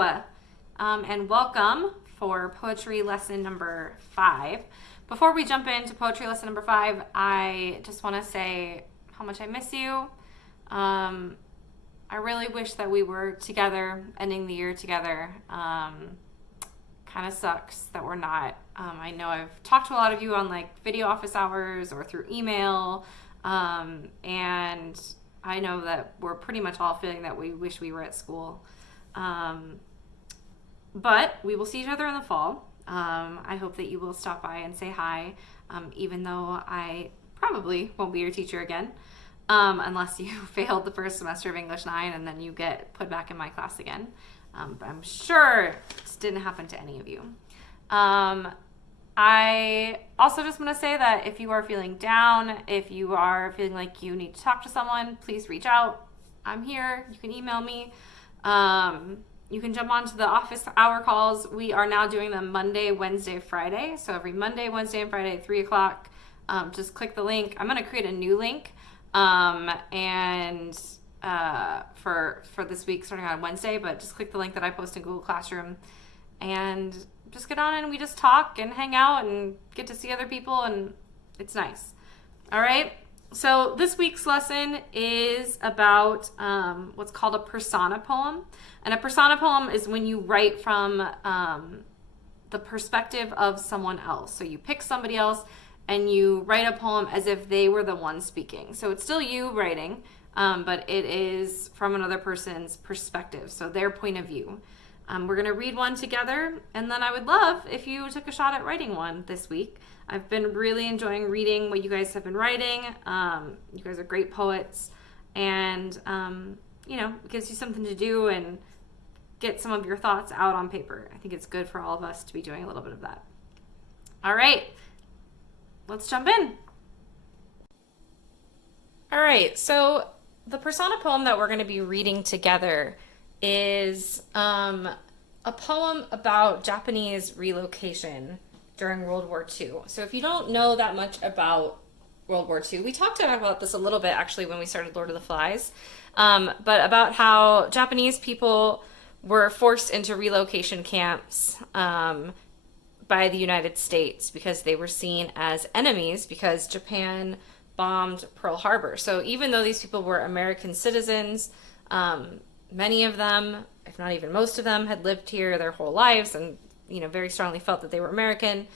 and welcome for poetry lesson number 5. Before we jump into poetry lesson number 5, I just want to say how much I miss you. I really wish that we were together, ending the year together. Kind of sucks that we're not. I know I've talked to a lot of you on like video office hours or through email, and I know that we're pretty much all feeling that we wish we were at school. But we will see each other in the fall. I hope that you will stop by and say hi, even though I probably won't be your teacher again, unless you failed the first semester of English 9 and then you get put back in my class again. But I'm sure this didn't happen to any of you. I also just want to say that if you are feeling down, if you are feeling like you need to talk to someone, please reach out. I'm here. You can email me. You can jump onto the office hour calls. We are now doing them Monday, Wednesday, Friday. So every Monday, Wednesday, and Friday at 3 o'clock. Just click the link. I'm going to create a new link. For this week starting on Wednesday, but just click the link that I post in Google Classroom and just get on and we just talk and hang out and get to see other people, and it's nice. All right. So this week's lesson is about what's called a persona poem. And a persona poem is when you write from the perspective of someone else. So you pick somebody else and you write a poem as if they were the one speaking. So it's still you writing, but it is from another person's perspective, so their point of view. We're going to read one together, and then I would love if you took a shot at writing one this week. I've been really enjoying reading what you guys have been writing. You guys are great poets, and it gives you something to do and get some of your thoughts out on paper. I think it's good for all of us to be doing a little bit of that. All right, let's jump in. All right, so the persona poem that we're going to be reading together is a poem about Japanese relocation during World War II. So if you don't know that much about World War II, we talked about this a little bit actually when we started Lord of the Flies, but about how Japanese people were forced into relocation camps by the United States because they were seen as enemies because Japan bombed Pearl Harbor. So even though these people were American citizens, many of them, if not even most of them, had lived here their whole lives and very strongly felt that they were American.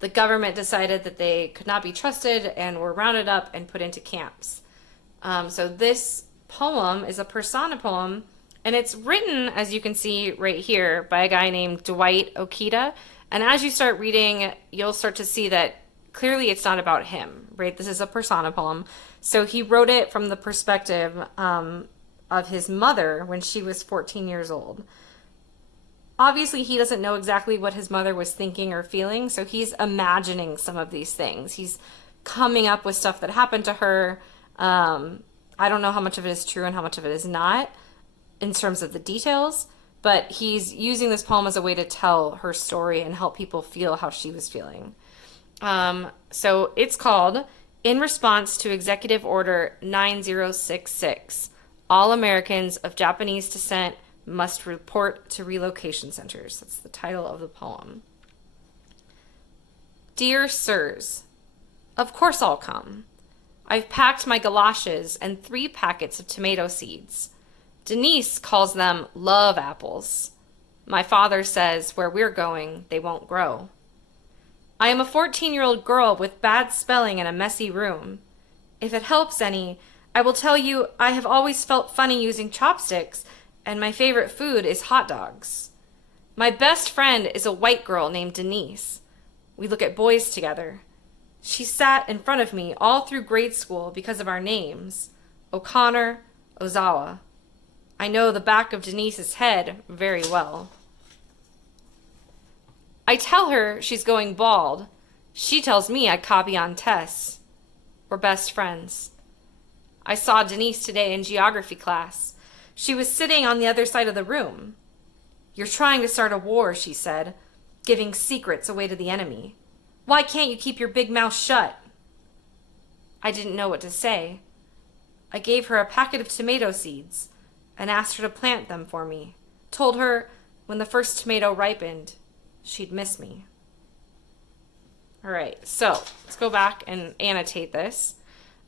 The government decided that they could not be trusted and were rounded up and put into camps. So this poem is a persona poem, and it's written, as you can see right here, by a guy named Dwight Okita. And as you start reading, you'll start to see that clearly it's not about him, right? This is a persona poem. So he wrote it from the perspective of his mother when she was 14 years old. Obviously, he doesn't know exactly what his mother was thinking or feeling, so he's imagining some of these things. He's coming up with stuff that happened to her. I don't know how much of it is true and how much of it is not in terms of the details, but he's using this poem as a way to tell her story and help people feel how she was feeling. So it's called In Response to Executive Order 9066, All Americans of Japanese Descent Must Report to Relocation Centers. That's the title of the poem. Dear Sirs, of course I'll come. I've packed my galoshes and 3 packets of tomato seeds. Denise calls them love apples. My father says where we're going, they won't grow. I am a 14-year-old girl with bad spelling and a messy room. If it helps any, I will tell you I have always felt funny using chopsticks, and my favorite food is hot dogs. My best friend is a white girl named Denise. We look at boys together. She sat in front of me all through grade school because of our names, O'Connor, Ozawa. I know the back of Denise's head very well. I tell her she's going bald. She tells me I copy on Tess. We're best friends. I saw Denise today in geography class. She was sitting on the other side of the room. You're trying to start a war, she said, giving secrets away to the enemy. Why can't you keep your big mouth shut? I didn't know what to say. I gave her a packet of tomato seeds and asked her to plant them for me. Told her, When the first tomato ripened, she'd miss me. All right, so let's go back and annotate this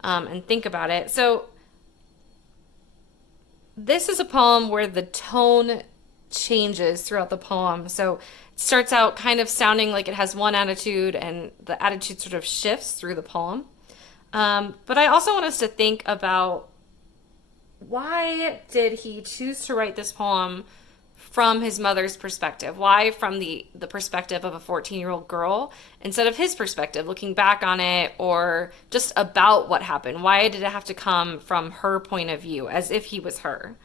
and think about it. So this is a poem where the tone changes throughout the poem. So it starts out kind of sounding like it has one attitude, and the attitude sort of shifts through the poem. But I also want us to think about, why did he choose to write this poem from his mother's perspective? Why from the perspective of a 14-year-old girl instead of his perspective, looking back on it, or just about what happened? Why did it have to come from her point of view, as if he was her?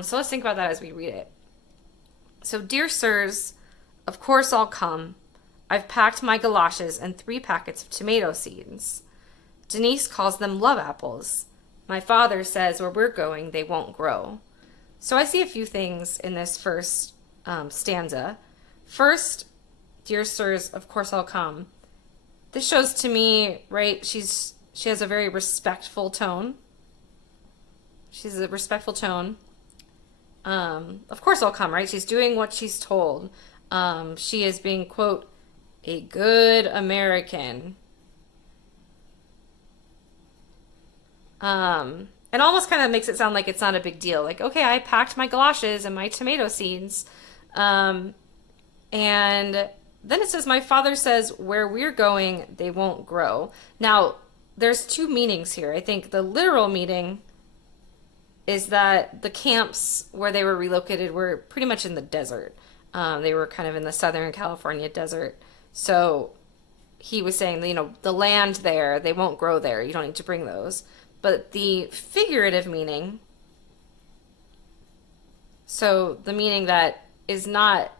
So let's think about that as we read it. So, dear sirs, of course I'll come. I've packed my galoshes and 3 packets of tomato seeds. Denise calls them love apples. My father says where we're going, they won't grow. So I see a few things in this first stanza. First, dear sirs, of course I'll come. This shows to me, right, she has a very respectful tone. She's a respectful tone. Of course I'll come, right? She's doing what she's told. She is being, quote, a good American. And almost kind of makes it sound like it's not a big deal. Like, okay, I packed my galoshes and my tomato seeds. And then it says, my father says, where we're going, they won't grow. Now, there's 2 meanings here. I think the literal meaning is that the camps where they were relocated were pretty much in the desert. They were kind of in the Southern California desert. So he was saying, the land there, they won't grow there. You don't need to bring those. But the figurative meaning, so the meaning that is not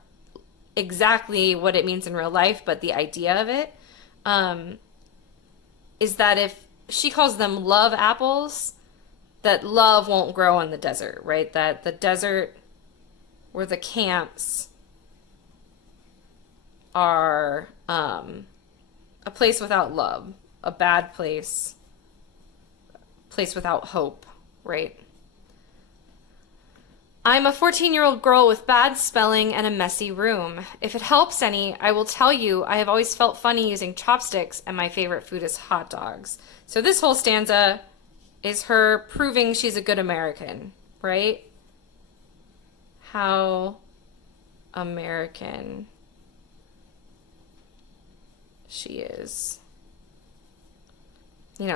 exactly what it means in real life, but the idea of it, is that if she calls them love apples, that love won't grow in the desert, right? That the desert where the camps are a place without love, a bad place without hope, right? I'm a 14-year-old girl with bad spelling and a messy room. If it helps any, I will tell you I have always felt funny using chopsticks, and my favorite food is hot dogs. So this whole stanza is her proving she's a good American, right? How American she is.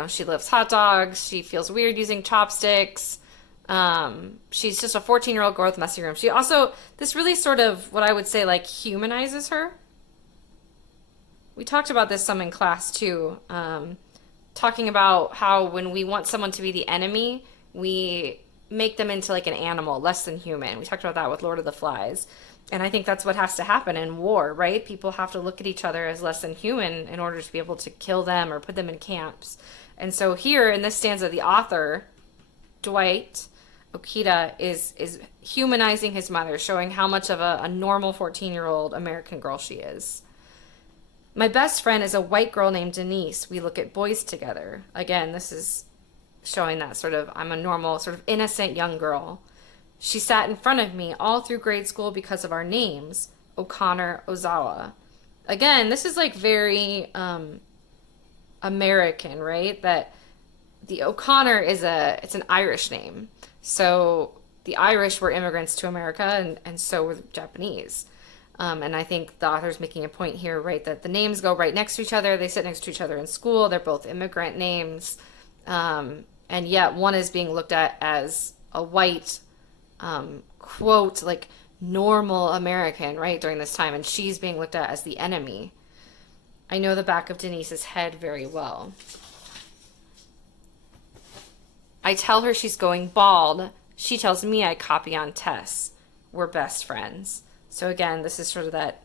She loves hot dogs. She feels weird using chopsticks. She's just a 14-year-old girl with a messy room. She also, this really sort of, what I would say, like, humanizes her. We talked about this some in class, too. Talking about how when we want someone to be the enemy, we make them into, like, an animal, less than human. We talked about that with Lord of the Flies. And I think that's what has to happen in war, right? People have to look at each other as less than human in order to be able to kill them or put them in camps. And so here in this stanza, the author, Dwight Okita, is humanizing his mother, showing how much of a normal 14-year-old American girl she is. My best friend is a white girl named Denise. We look at boys together. Again, this is showing that sort of, I'm a normal, sort of innocent young girl. She sat in front of me all through grade school because of our names, O'Connor, Ozawa. Again, this is like very American, right? That the O'Connor it's an Irish name. So the Irish were immigrants to America, and so were the Japanese. And I think the author's making a point here, right, that the names go right next to each other. They sit next to each other in school. They're both immigrant names. And yet one is being looked at as a white quote, like normal American, right, during this time, and she's being looked at as the enemy. I know the back of Denise's head very well. I tell her she's going bald. She tells me I copy on Tess. We're best friends. So again, this is sort of that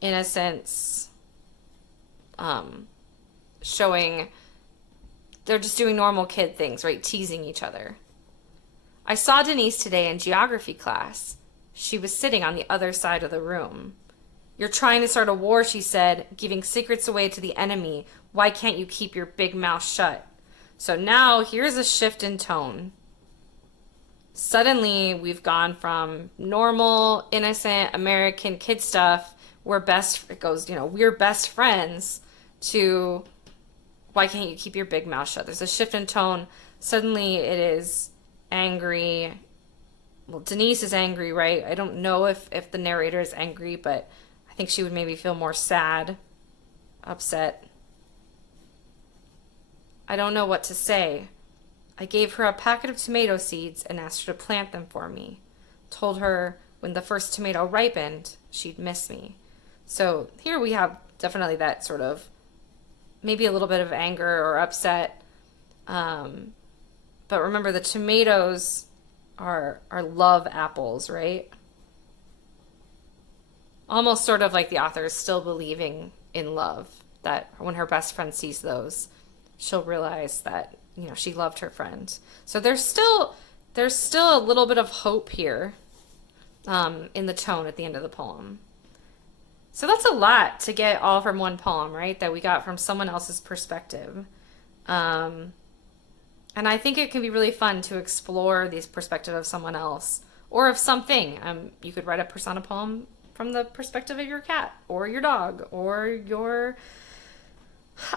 innocence, showing they're just doing normal kid things, right, teasing each other. I saw Denise today in geography class. She was sitting on the other side of the room. You're trying to start a war, she said, giving secrets away to the enemy. Why can't you keep your big mouth shut? So now here's a shift in tone. suddenly we've gone from normal, innocent American kid stuff, it goes, we're best friends, to why can't you keep your big mouth shut? There's a shift in tone. Suddenly it is angry. Well, Denise is angry, right? I don't know if the narrator is angry, but I think she would maybe feel more sad, upset. I don't know what to say. I gave her a packet of tomato seeds and asked her to plant them for me. Told her when the first tomato ripened, she'd miss me. So here we have definitely that sort of maybe a little bit of anger or upset. But remember, the tomatoes are love apples, right? Almost sort of like the author is still believing in love. That when her best friend sees those, she'll realize that she loved her friend. So there's still a little bit of hope here, in the tone at the end of the poem. So that's a lot to get all from one poem, right? That we got from someone else's perspective. Um, and I think it can be really fun to explore these perspective of someone else or of something. You could write a persona poem from the perspective of your cat or your dog or your,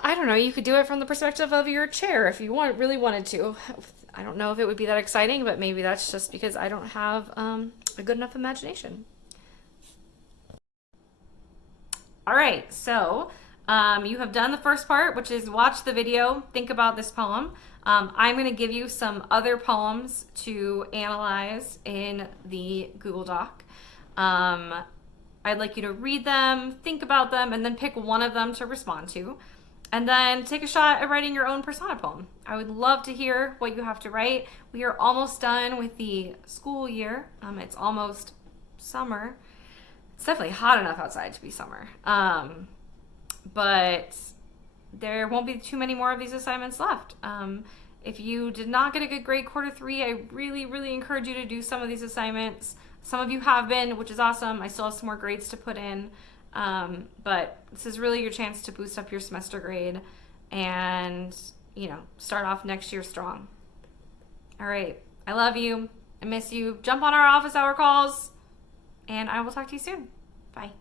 I don't know, you could do it from the perspective of your chair if you really wanted to. I don't know if it would be that exciting, but maybe that's just because I don't have a good enough imagination. All right, so you have done the first part, which is watch the video, think about this poem. I'm going to give you some other poems to analyze in the Google Doc. I'd like you to read them, think about them, and then pick one of them to respond to. And then take a shot at writing your own persona poem. I would love to hear what you have to write. We are almost done with the school year. It's almost summer. It's definitely hot enough outside to be summer. But there won't be too many more of these assignments left. If you did not get a good grade quarter 3, I really, really encourage you to do some of these assignments. Some of you have been, which is awesome. I still have some more grades to put in. But this is really your chance to boost up your semester grade and, start off next year strong. All right. I love you. I miss you. Jump on our office hour calls, and I will talk to you soon. Bye.